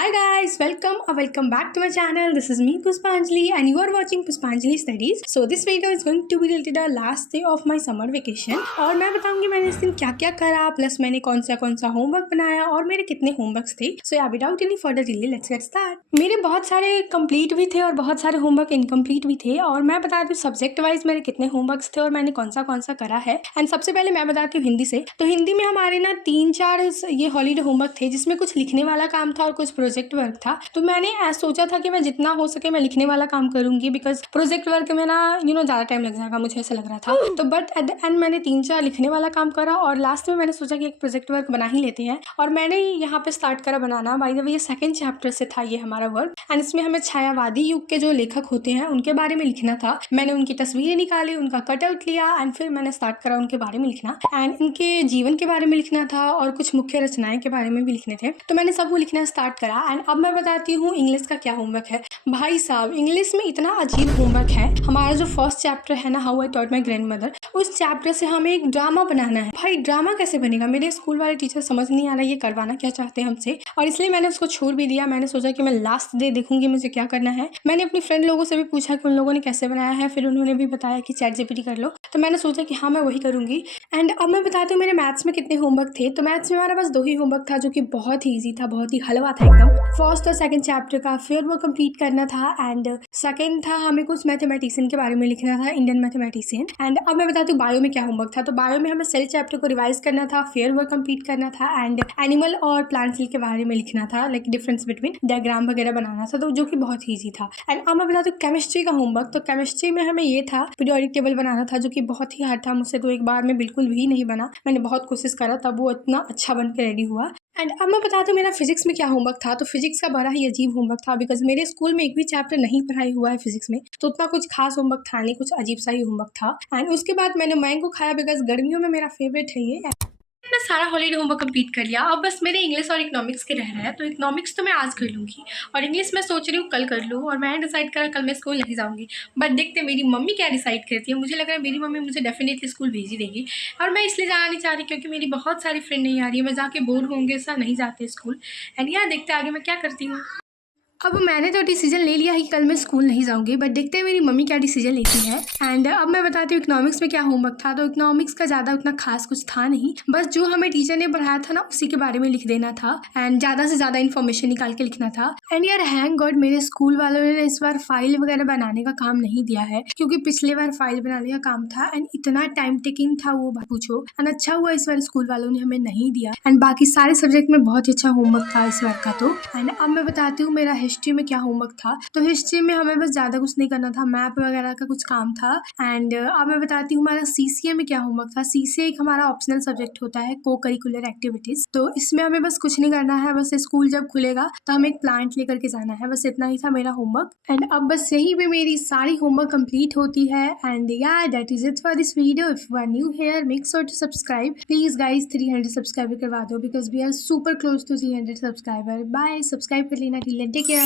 Hi guys, welcome back to my channel. This is me Pushpanjali and you are watching Pushpanjali Studies. So this video is going to be related to the last day of my summer vacation और मैं बताऊंगी मैंने इस दिन क्या क्या करा, plus मैंने कौन सा होमवर्क बनाया और मेरे कितने होमवर्क्स थे. सो या without any further delay let's get start. मेरे बहुत सारे कंप्लीट भी थे और बहुत सारे होमवर्क इनकम्प्लीट भी थे और मैं बता दूँ सब्जेक्ट वाइज मेरे कितने होमवर्क्स थे और मैंने कौन सा करा है. एंड सबसे पहले मैं बताती हूँ हिंदी से. तो हिंदी में हमारे ना 3-4 ये हॉलीडे होमवर्क थे जिसमें कुछ लिखने वाला काम था और कुछ प्रोजेक्ट वर्क था. तो मैंने सोचा था कि मैं जितना हो सके मैं लिखने वाला काम करूंगी बिकॉज प्रोजेक्ट वर्क में ना ज़्यादा टाइम लग जाएगा, मुझे ऐसा लग रहा था. तो बट एट द एंड मैंने 3-4 लिखने वाला काम करा और लास्ट में मैंने सोचा कि एक प्रोजेक्ट वर्क बना ही लेते हैं और मैंने यहाँ पे स्टार्ट करा बनाना. बाय द वे ये सेकंड चैप्टर से था ये हमारा वर्क एंड इसमें हमें छायावादी युग के जो लेखक होते हैं उनके बारे में लिखना था. मैंने उनकी तस्वीरें निकाली, उनका कटआउट लिया एंड फिर मैंने स्टार्ट करा उनके बारे में लिखना एंड इनके जीवन के बारे में लिखना था और कुछ मुख्य रचनाएं के बारे में भी लिखने थे. तो मैंने सब वो लिखना स्टार्ट करा एंड अब मैं बताती हूँ इंग्लिश का क्या होमवर्क है. भाई साहब इंग्लिश में इतना अजीब होमवर्क है. हमारा जो फर्स्ट चैप्टर है ना, how I taught my grandmother, उस चैप्टर से हमें एक ड्रामा बनाना है. भाई ड्रामा कैसे बनेगा, मेरे स्कूल वाले टीचर समझ नहीं आ रहा ये करवाना क्या चाहते हैं हमसे और इसलिए मैंने उसको छोड़ भी दिया. मैंने सोचा कि मैं लास्ट डे देखूंगी मुझे क्या करना है. मैंने अपनी फ्रेंड लोगों से भी पूछा कि उन लोगों ने कैसे बनाया है, फिर उन्होंने भी बताया कि चैट जीपीटी कर लो. तो मैंने सोचा कि हाँ मैं वही करूंगी. एंड अब मैं बताती हूँ मेरे मैथ्स में कितने होमवर्क थे. तो मैथ्स में हमारे पास 2 ही होमवर्क था जो कि बहुत ही ईजी था, बहुत ही हलवा था एकदम. फर्स्ट और सेकंड चैप्टर का फिर वो कंप्लीट करना था एंड सेकंड था हमें कुछ मैथमेटिशियन के बारे में लिखना था, इंडियन मैथमेटिशियन. एंड अब मैं बताती हूँ बायो में क्या होमवर्क था. तो बायो में हमें सेल चैप्टर को रिवाइज करना था, फेयर वर्क कंप्लीट करना था एंड एनिमल और प्लांट सेल के बारे में लिखना था, लाइक डिफरेंस बिटवीन, डायग्राम वगैरह बनाना था, तो जो कि बहुत ही ईजी था. एंड अब मैं बताती हूँ केमिस्ट्री का होमवर्क. तो केमिस्ट्री में हमें ये था पीरियोडिक टेबल बनाना था जो कि बहुत ही हार्ड था. मुझसे तो एक बार में बिल्कुल भी नहीं बना, मैंने बहुत कोशिश करा तब वो इतना अच्छा बन के रेडी हुआ. एंड अब मैं बताती हूँ मेरा फिजिक्स में क्या होमवर्क था. तो फिजिक्स का बड़ा ही अजीब होमवर्क था बिकॉज मेरे स्कूल में एक भी चैप्टर नहीं पढ़ाई हुआ है फिजिक्स में, तो उतना कुछ खास होमवर्क था नहीं, कुछ अजीब सा ही होमवर्क था. एंड उसके बाद मैंने मैंगो खाया बिकॉज गर्मियों में मेरा फेवरेट है ये. मैं सारा हॉलीडे होमवर्क कंप्लीट कर लिया. अब बस मेरे इंग्लिश और इकोनॉमिक्स के रह रहे हैं. तो इकोनॉमिक्स तो मैं आज कर लूँगी और इंग्लिश मैं सोच रही हूँ कल कर लूँ और मैंने डिसाइड करा कल मैं स्कूल नहीं जाऊँगी. बट देखते मेरी मम्मी क्या डिसाइड करती है. मुझे लग रहा है मेरी मम्मी मुझे डेफिनेटली स्कूल भेज ही देगी और मैं इसलिए जाना नहीं चाह रही क्योंकि मेरी बहुत सारी फ्रेंड नहीं आ रही है. मैं जाके बोर होंगे ऐसा नहीं जाते स्कूल. एंड यार देखते आगे मैं क्या करती हूँ. अब मैंने तो डिसीजन ले लिया है कि कल मैं स्कूल नहीं जाऊंगी, बट देखते हैं मेरी मम्मी क्या डिसीजन लेती है. एंड अब मैं बताती हूँ इकोनॉमिक्स में क्या होमवर्क था. तो इकोनॉमिक्स का ज़्यादा उतना खास कुछ था नहीं, बस जो हमें टीचर ने पढ़ाया था ना उसी के बारे में लिख देना था एंड ज़्यादा से ज़्यादा इन्फॉर्मेशन निकाल के लिखना था. एंड यार हैंग गॉड मेरे स्कूल वालों ने इस बार फाइल वगैरह बनाने का काम नहीं दिया है क्योंकि पिछले बार फाइल बनाने का काम था एंड इतना टाइम टेकिंग था वो पूछो. एंड अच्छा हुआ इस बार स्कूल वालों ने हमें नहीं दिया. एंड बाकी सारे सब्जेक्ट में बहुत ही अच्छा होमवर्क था इस बार का. तो एंड अब मैं बताती हूँ मेरा हिस्ट्री में क्या होमवर्क था. तो हिस्ट्री में हमें बस ज़्यादा कुछ नहीं करना था, मैप वगैरह का कुछ काम था. एंड अब मैं बताती हूँ हमारा सीसीए में क्या होमवर्क था. सीसीए एक हमारा ऑप्शनल सब्जेक्ट होता है, को करिकुलर एक्टिविटीज. तो इसमें हमें बस कुछ नहीं करना है, बस स्कूल जब खुलेगा तो हमें एक प्लांट लेकर के जाना है. बस इतना ही था मेरा होमवर्क. एंड अब बस यही पे मेरी सारी होमवर्क कंप्लीट होती है. एंड या that is it for this video. If you are new here make sure to subscribe please guys. 300 subscriber करवा दो because we are super close to 300 subscriber. Bye, subscribe कर लेना. Take care.